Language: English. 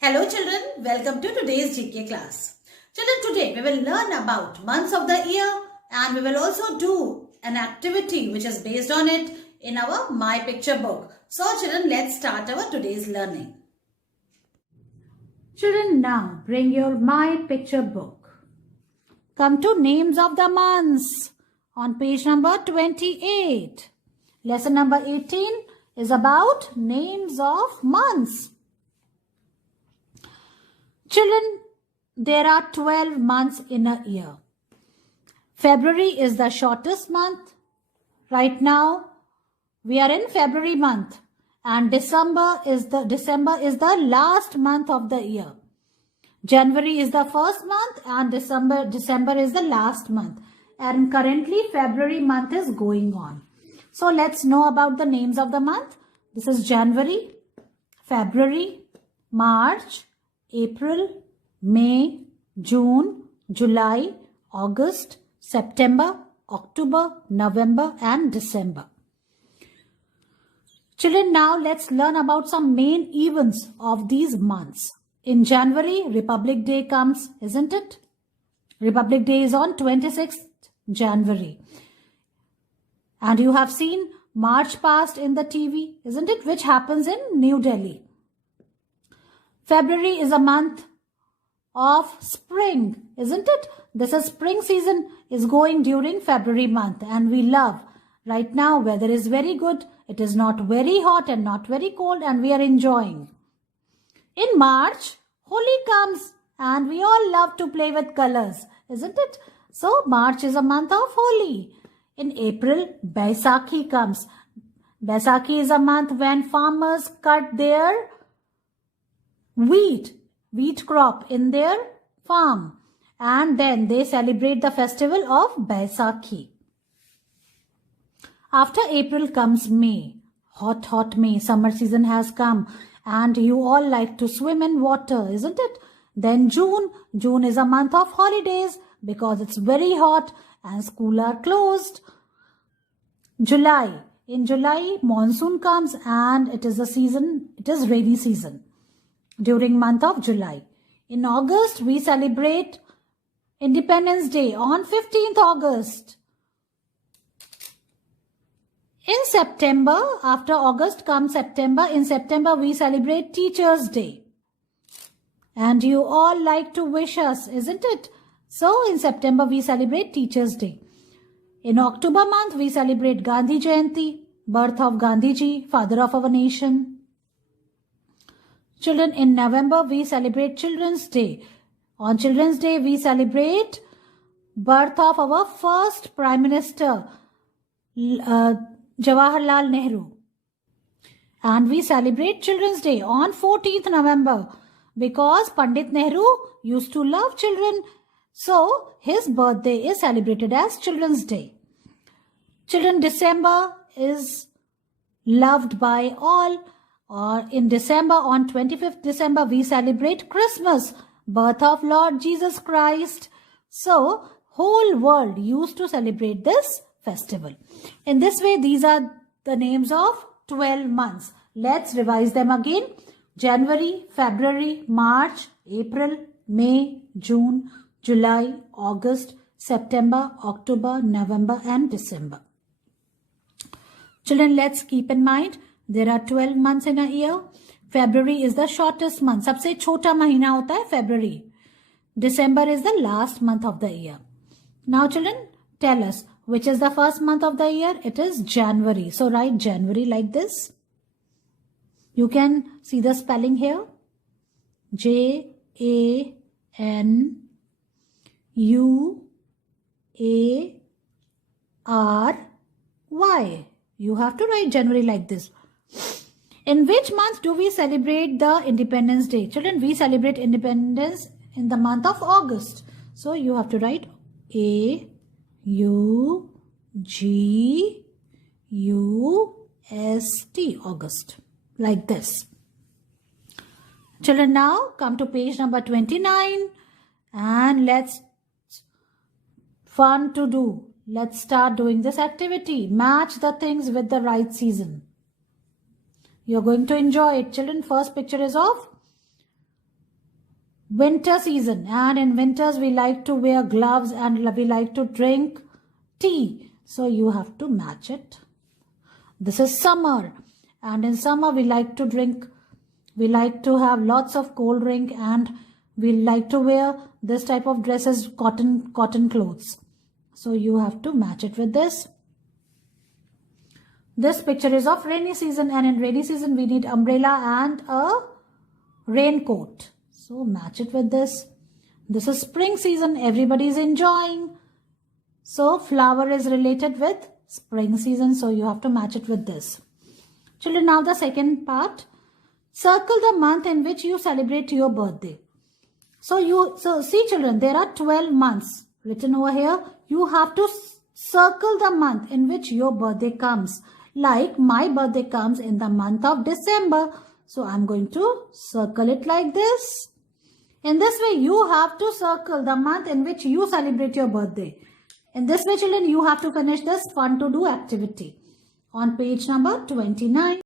Hello children, welcome to today's GK class. Children, today we will learn about months of the year and we will also do an activity which is based on it in our My Picture book. So children, let's start our today's learning. Children, now bring your My Picture book. Come to names of the months on page number 28. Lesson number 18 is about names of months. Children, there are 12 months in a year. February is the shortest month. Right now, we are in February month and December is the last month of the year. January is the first month and December is the last month. And currently, February month is going on. So, let's know about the names of the month. This is January, February, March, April, May, June, July, August, September, October, November and December. Children, now let's learn about some main events of these months. In January, Republic Day comes, isn't it? Republic Day is on 26th January. And you have seen March past in the TV, isn't it? Which happens in New Delhi. February is a month of spring, isn't it? This is spring season is going during February month and we love. Right now weather is very good. It is not very hot and not very cold and we are enjoying. In March, Holi comes and we all love to play with colors, isn't it? So March is a month of Holi. In April, Baisakhi comes. Baisakhi is a month when farmers cut their wheat crop in their farm and then they celebrate the festival of Baisakhi. After April comes May, hot May, summer season has come and you all like to swim in water, isn't it? Then June is a month of holidays because it's very hot and schools are closed. In July, monsoon comes and it is rainy season. During month of July. In August, we celebrate Independence Day on 15th August. In September, after August comes September. In September, we celebrate Teachers' Day. And you all like to wish us, isn't it? So, in September, we celebrate Teachers' Day. In October month, we celebrate Gandhi Jayanti, birth of Gandhiji, father of our nation. Children, in November, we celebrate Children's Day. On Children's Day, we celebrate birth of our first Prime Minister, Jawaharlal Nehru. And we celebrate Children's Day on 14th November because Pandit Nehru used to love children. So, his birthday is celebrated as Children's Day. Children, December is loved by all. Or in December, on 25th December, we celebrate Christmas, birth of Lord Jesus Christ. So, whole world used to celebrate this festival. In this way, these are the names of 12 months. Let's revise them again. January, February, March, April, May, June, July, August, September, October, November and December. Children, let's keep in mind, there are 12 months in a year. February is the shortest month. सबसे छोटा महीना होता है February. December is the last month of the year. Now children, tell us, which is the first month of the year? It is January. So write January like this. You can see the spelling here. January. You have to write January like this. In which month do we celebrate the Independence Day? Children, we celebrate independence in the month of August. So you have to write A-U-G-U-S-T, August, like this. Children, now come to page number 29 and let's fun to do. Let's start doing this activity. Match the things with the right season. You're going to enjoy it. Children, first picture is of winter season, and in winters we like to wear gloves and we like to drink tea. So you have to match it. This is summer, and in summer we like to have lots of cold drink, and we like to wear this type of dresses, cotton clothes. So you have to match it with this. This picture is of rainy season, and in rainy season we need umbrella and a raincoat. So match it with this. This is spring season, everybody is enjoying. So flower is related with spring season, so you have to match it with this. Children, now the second part. Circle the month in which you celebrate your birthday. So see children, there are 12 months written over here. You have to circle the month in which your birthday comes. Like my birthday comes in the month of December. So I'm going to circle it like this. In this way, you have to circle the month in which you celebrate your birthday. In this way, children, you have to finish this fun to do activity on page number 29.